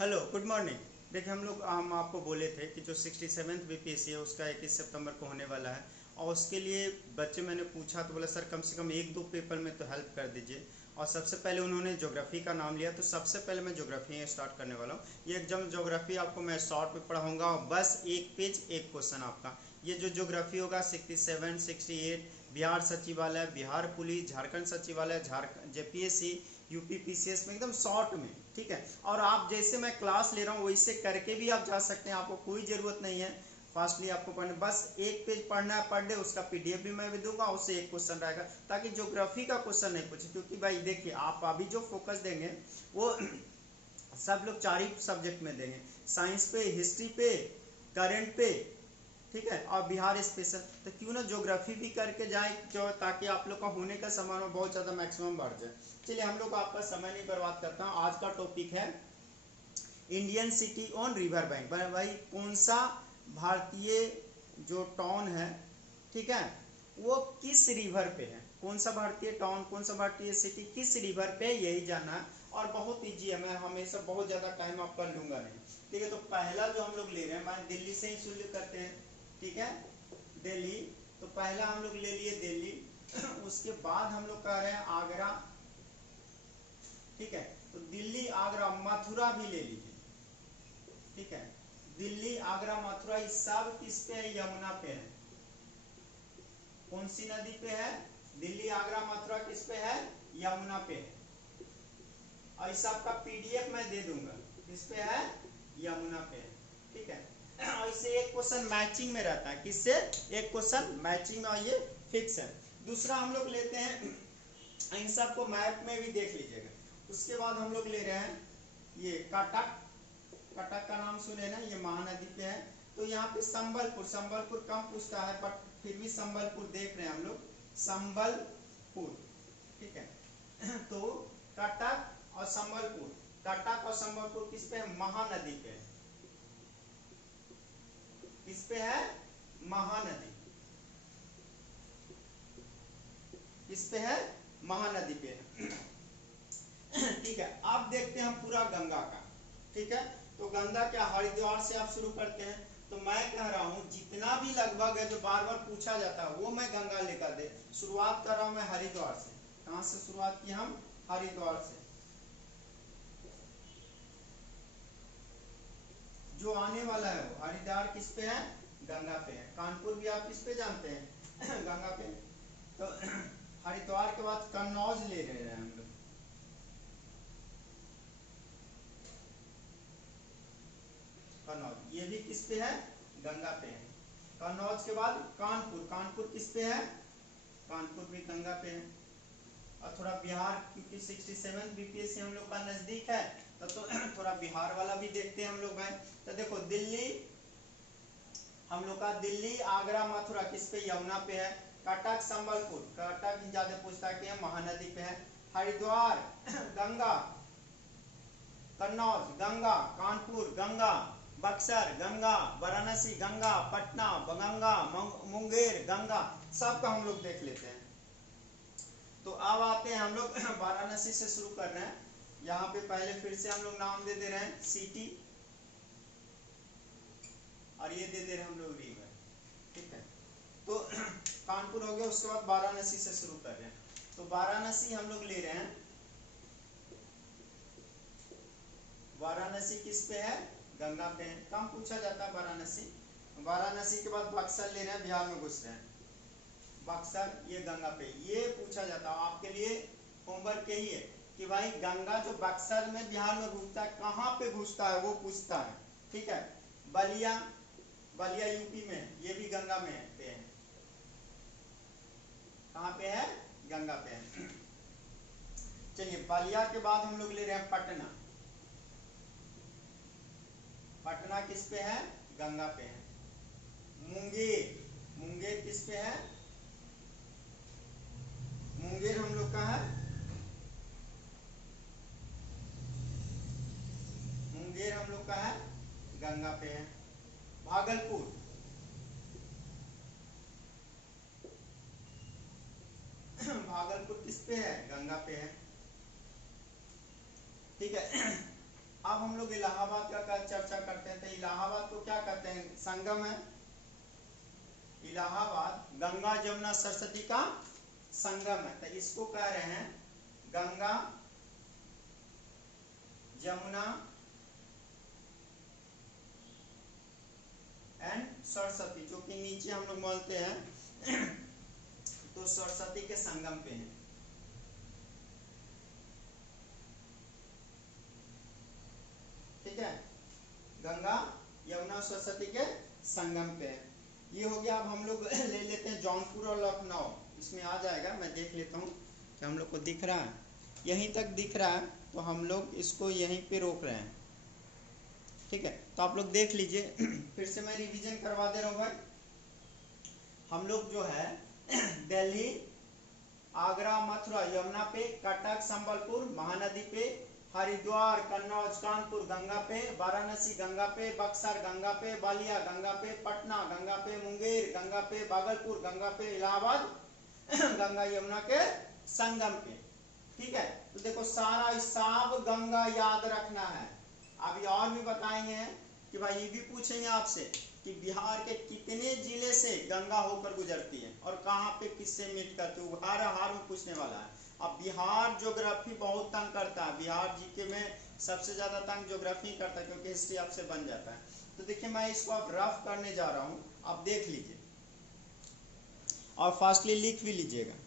Hello good morning. देखिए हम आपको बोले थे कि जो 67th बीपीएससी है उसका 21 सितंबर को होने वाला है और उसके लिए बच्चे मैंने पूछा तो बोला सर कम से कम एक दो पेपर में तो हेल्प कर दीजिए। और सबसे पहले उन्होंने ज्योग्राफी का नाम लिया तो सबसे पहले मैं ज्योग्राफी स्टार्ट करने वाला हूँ। ये एग्जाम ज्योग्राफी आपको मैं शॉर्ट में पढ़ाऊंगा और बस एक पेज एक क्वेश्चन आपका। ये जो ज्योग्राफी होगा 67, 68 बिहार सचिवालय, बिहार पुलिस, झारखंड सचिवालय, झारखंड जेपीएससी, यूपी पीसीएस में एकदम शॉर्ट में, ठीक है। और आप जैसे मैं क्लास ले रहा हूँ वैसे करके भी आप जा सकते हैं, आपको कोई ज़रूरत नहीं है फास्टली आपको पढ़ना, बस एक पेज पढ़ना है पर डे। उसका पीडीएफ भी मैं भी दूंगा, उससे एक क्वेश्चन रहेगा ताकि ज्योग्राफी का क्वेश्चन नहीं पूछे। क्योंकि भाई देखिए आप अभी जो फोकस देंगे वो सब लोग चार ही सब्जेक्ट में देंगे, साइंस पे, हिस्ट्री पे, करेंट पे, ठीक है, और बिहार स्पेशल। तो क्यों ना ज्योग्राफी भी करके जाए जो, ताकि आप लोग का होने का समय बहुत ज़्यादा मैक्सिमम बढ़ जाए। चलिए हम लोग आपका समय नहीं बर्बाद करता हूँ। आज का टॉपिक है Indian city on river bank. भाई कौन सा भारतीय जो टाउन है, ठीक है, वो किस रिवर पे है, कौन सा भारतीय टाउन, कौन सा भारतीय सिटी किस रिवर पे, यही जानना है। और बहुत ईजी है, मैं हमेशा बहुत ज़्यादा टाइम आपका लूंगा नहीं, ठीक है। तो पहला जो हम लोग ले रहे हैं, मैं दिल्ली से ही शुरू करते हैं, ठीक है, दिल्ली। तो पहला हम लोग ले लिए दिल्ली उसके बाद हम लोग कह रहे हैं आगरा, ठीक है। तो दिल्ली आगरा मथुरा भी ले लीजिए, ठीक है। दिल्ली आगरा मथुरा ये सब किस पे है, यमुना पे है। कौन सी नदी पे है, दिल्ली आगरा मथुरा किस पे है, यमुना पे है। और इस सबका पीडीएफ मैं दे दूंगा, किस पे है, यमुना पे है, ठीक है। और इससे एक क्वेश्चन मैचिंग में रहता है, किससे, एक क्वेश्चन मैचिंग में, और ये फिक्स है। दूसरा हम लोग लेते हैं, इन सबको मैप में भी देख लीजिएगा। उसके बाद हम लोग ले रहे हैं ये कटक। कटक का नाम सुने ना, ये महानदी पे है। तो यहाँ पे संबलपुर, संबलपुर कम पूछता है बट फिर भी संबलपुर देख रहे हैं हम लोग, संबलपुर, ठीक है। तो कटक और संबलपुर, कटक और संबलपुर किस पे है, महानदी पे है। किस पे है, महानदी, किस पे है, महानदी पे है, ठीक है। अब देखते हैं हम पूरा गंगा का, ठीक है। तो गंगा क्या, हरिद्वार से आप शुरू करते हैं। तो मैं कह रहा हूं जितना भी लगभग है जो बार बार पूछा जाता है वो मैं गंगा लेकर दे। शुरुआत कर रहा हूं मैं हरिद्वार से। कहां से शुरुआत की हम, हरिद्वार से। जो आने वाला है वो हरिद्वार किस पे है, गंगा पे है। कानपुर भी आप किस पे जानते हैं गंगा पे। तो हरिद्वार के बाद कन्नौज ले रहे हैं हम लोग, कन्नौज, ये भी किस पे है, गंगा पे है। कन्नौज के बाद कानपुर, कानपुर किस पे है, कानपुर भी गंगा पे है। और थोड़ा बिहार, क्योंकि 67 बीपीएससी हम लोग का नजदीक है तो थोड़ा बिहार वाला भी देखते हैं हम लोग भाई। तो देखो दिल्ली, हम लोग का दिल्ली आगरा मथुरा किस पे, यमुना पे है। कटक संबलपुर, कटक ज्यादा पूछता है, महानदी पे है। हरिद्वार गंगा, कन्नौज गंगा, कानपुर गंगा, बक्सर गंगा, वाराणसी गंगा, पटना गंगा, मुंगेर गंगा, सबका हम लोग देख लेते हैं। तो अब आते हैं हम लोग वाराणसी से शुरू कर रहे हैं। यहाँ पे पहले फिर से हम लोग नाम दे रहे हैं सिटी, और ये दे रहे हैं हम लोग रिवर, ठीक है। तो कानपुर हो गया, उसके बाद वाराणसी से शुरू कर रहे हैं। तो वाराणसी हम लोग ले रहे हैं, वाराणसी किस पे है, गंगा पे है, कम पूछा जाता है वाराणसी। वाराणसी के बाद बक्सर ले रहे हैं, बिहार में घुस रहे हैं। बक्सर ये गंगा पे, ये पूछा जाता है आपके लिए, होमवर्क यही है कि भाई गंगा जो बक्सर में बिहार में घुसता है, कहाँ पे घुसता है वो पूछता है, ठीक है। बलिया, बलिया यूपी में है, ये भी गंगा में है, पे है। कहाँ पे है, गंगा पे है। चलिए बलिया के बाद हम लोग ले रहे हैं पटना। पटना किस पे है, गंगा पे है। मुंगेर, मुंगेर किस पे है, मुंगेर हम लोग का है, मुंगेर हम लोग का है, गंगा पे है। भागलपुर, भागलपुर किस पे है, गंगा पे है, ठीक है। अब अब हम लोग इलाहाबाद का चर्चा करते हैं। तो इलाहाबाद को क्या कहते हैं? संगम है। इलाहाबाद गंगा जमुना सरस्वती का संगम है, तो इसको कह रहे हैं गंगा जमुना एंड सरस्वती, जो कि नीचे हम लोग बोलते हैं तो सरस्वती के संगम पे है। ठीक है, गंगा यमुना सरस्वती के संगम पे है। ये हो गया। अब हम लोग ले लेते हैं जौनपुर और लखनऊ, इसमें आ जाएगा। मैं देख लेता हूँ कि हम लोग को दिख रहा है, यहीं तक दिख रहा है, तो हम लोग इसको यहीं पे रोक रहे हैं। ठीक है, तो आप लोग देख लीजिए। फिर से मैं रिवीजन करवा दे रहा हूँ भाई। हम लोग जो है दिल्ली, आगरा, मथुरा यमुना पे, कटक संबलपुर महानदी पे, हरिद्वार कन्नौज कानपुर गंगा पे, वाराणसी गंगा पे, बक्सर गंगा पे, बलिया गंगा पे, पटना गंगा पे, मुंगेर गंगा पे, भागलपुर गंगा पे, इलाहाबाद गंगा यमुना के संगम पे। ठीक है, तो देखो सारा हिसाब गंगा याद रखना है। अभी और भी बताएंगे कि भाई ये भी पूछेंगे आपसे कि बिहार के कितने जिले से गंगा होकर गुजरती है और कहाँ पे किससे मीट करती है, हर में पूछने वाला है। अब बिहार ज्योग्राफी बहुत तंग करता है, बिहार जीके में सबसे ज्यादा तंग ज्योग्राफी करता है, क्योंकि हिस्ट्री आपसे बन जाता है। तो देखिए मैं इसको अब रफ करने जा रहा हूँ, आप देख लीजिए और फास्टली लिख भी लीजिएगा।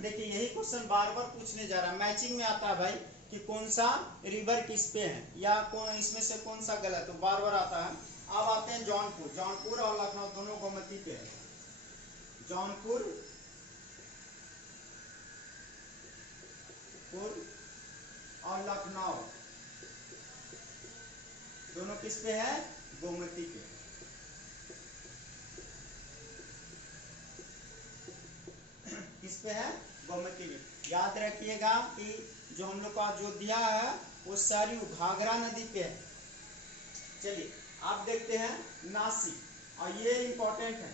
देखिए यही क्वेश्चन बार बार पूछने जा रहा है, मैचिंग में आता है भाई कि कौन सा रिवर किस पे है या कौन इसमें से कौन सा गलत, तो बार बार आता है। अब आते हैं जौनपुर। जौनपुर और लखनऊ दोनों गोमती पे है। जौनपुर और लखनऊ दोनों किस पे है? गोमती पे। किस पे है? गोमती पे। याद रखिएगा कि जो हम लोग का अयोध्या है वो सरयू घाघरा नदी पे है। चलिए आप देखते हैं नासिक, और ये इंपॉर्टेंट है,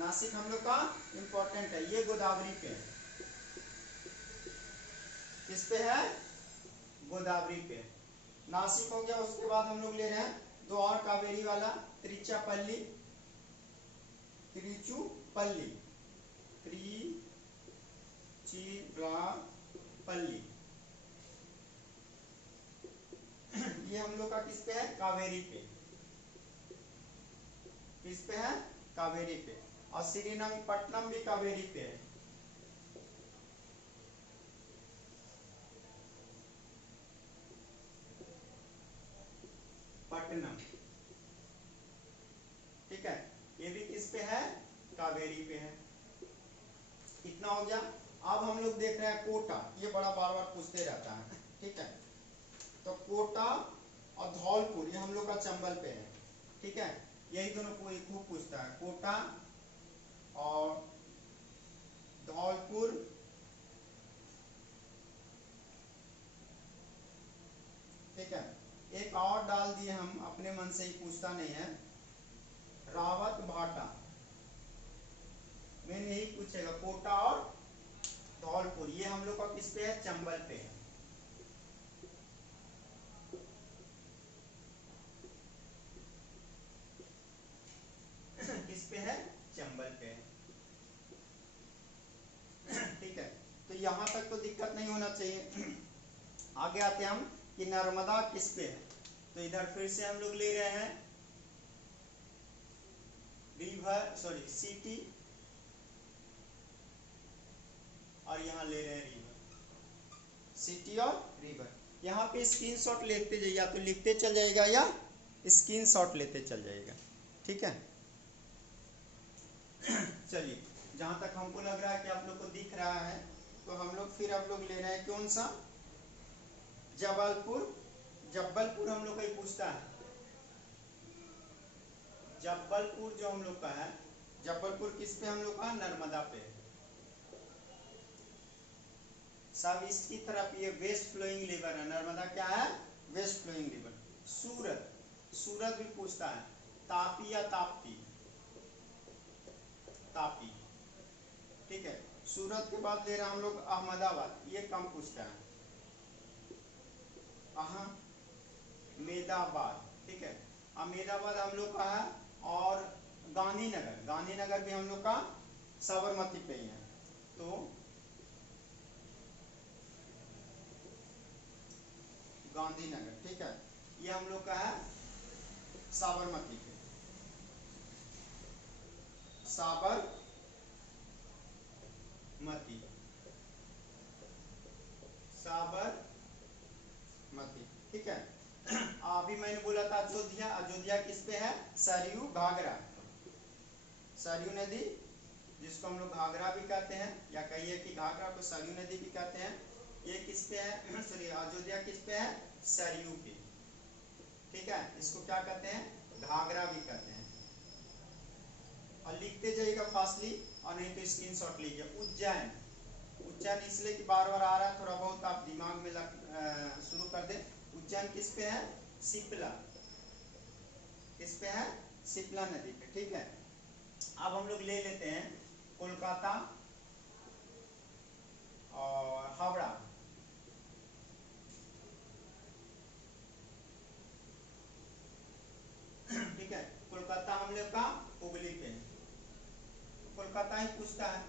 नासिक हम लोग का इंपॉर्टेंट है, ये गोदावरी पे है। किस पे है? गोदावरी पे। नासिक हो गया। उसके बाद हम लोग ले रहे हैं दो और कावेरी वाला, त्रिचुपल्ली, त्रिचुपल्ली, त्रिचिरापल्ली। ये हम लोग का किस पे है? कावेरी पे। किस पे है? कावेरी पे। और श्रीरंगपट्टनम भी कावेरी पे है। पट्टनम, ठीक है, ये भी किस पे है? कावेरी पे है। कितना हो गया? अब हम लोग देख रहे हैं कोटा, ये बड़ा बार बार पूछते रहता है। ठीक है, तो कोटा और धौलपुर ये हम लोग का चंबल पे है। ठीक है, यही दोनों खूब पूछता है, कोटा और धौलपुर। ठीक है, एक और डाल दिए हम, अपने मन से ही पूछता नहीं है, रावत भाटा। मैंने यही पूछेगा कोटा और धौलपुर, ये हम लोग का किस पे है? चंबल पे है। किस पे है? चंबल पे है। ठीक है, तो यहां तक तो दिक्कत नहीं होना चाहिए। आगे आते हैं हम कि नर्मदा किस पे है। तो इधर फिर से हम लोग ले रहे हैं सिटी, और यहाँ ले रहे हैं रिवर। सिटी और रिवर, यहाँ पे स्क्रीनशॉट लेते जाइए, या तो लिखते चल जाएगा या स्क्रीनशॉट लेते चल जाएगा। ठीक है, चलिए जहाँ तक हमको लग रहा है कि आप लोग को दिख रहा है, तो हम लोग फिर आप लोग ले रहे हैं कौन सा? जबलपुर। जबलपुर हम लोग का ही पूछता है, जबलपुर जो हम लोग का है, जबलपुर किस पे हम लोग का, नर्मदा पे। सब इसकी तरफ, ये वेस्ट फ्लोइंग रिवर है, नर्मदा क्या है, वेस्ट फ्लोइंग रिवर। सूरत, सूरत भी पूछता है, तापी या ताप्ती, तापी, ठीक है। सूरत के बाद ले रहे हैं हम लोग अहमदाबाद, ये कम पूछता है, अहमदाबाद, ठीक है। अहमदाबाद हम लोग का है, और गांधीनगर, गांधीनगर भी हम लोग का साबरमती पे ही है, तो गांधीनगर, ठीक है, ये हम लोग का है साबरमती पे, साबरमती, साबरमती, ठीक है। अभी मैंने बोला था अयोध्या, अयोध्या किस पे है, सरयू घाघरा, सरयू नदी, जिसको हम लोग घाघरा भी कहते हैं, या कहिए कि घाघरा को सरयू नदी भी कहते हैं, ये किस पे है, सॉरी अयोध्या किस पे है, सरयू पे, ठीक है। इसको क्या कहते हैं, घाघरा भी कहते हैं। और लिखते जाइएगा फास्टली, और नहीं तो स्क्रीनशॉट लीजिए। उज्जैन, उज्जैन इसलिए कि बार बार आ रहा है, थोड़ा बहुत आप दिमाग में शुरू कर दें। उज्जैन किस पे है, शिप्ला, किस पे है, शिप्ला नदी पे, ठीक है। अब हम लोग ले लेते हैं कोलकाता और हावड़ा, ठीक है। कोलकाता हम लोग का हुगली पे, कोलकाता ही पूछता है,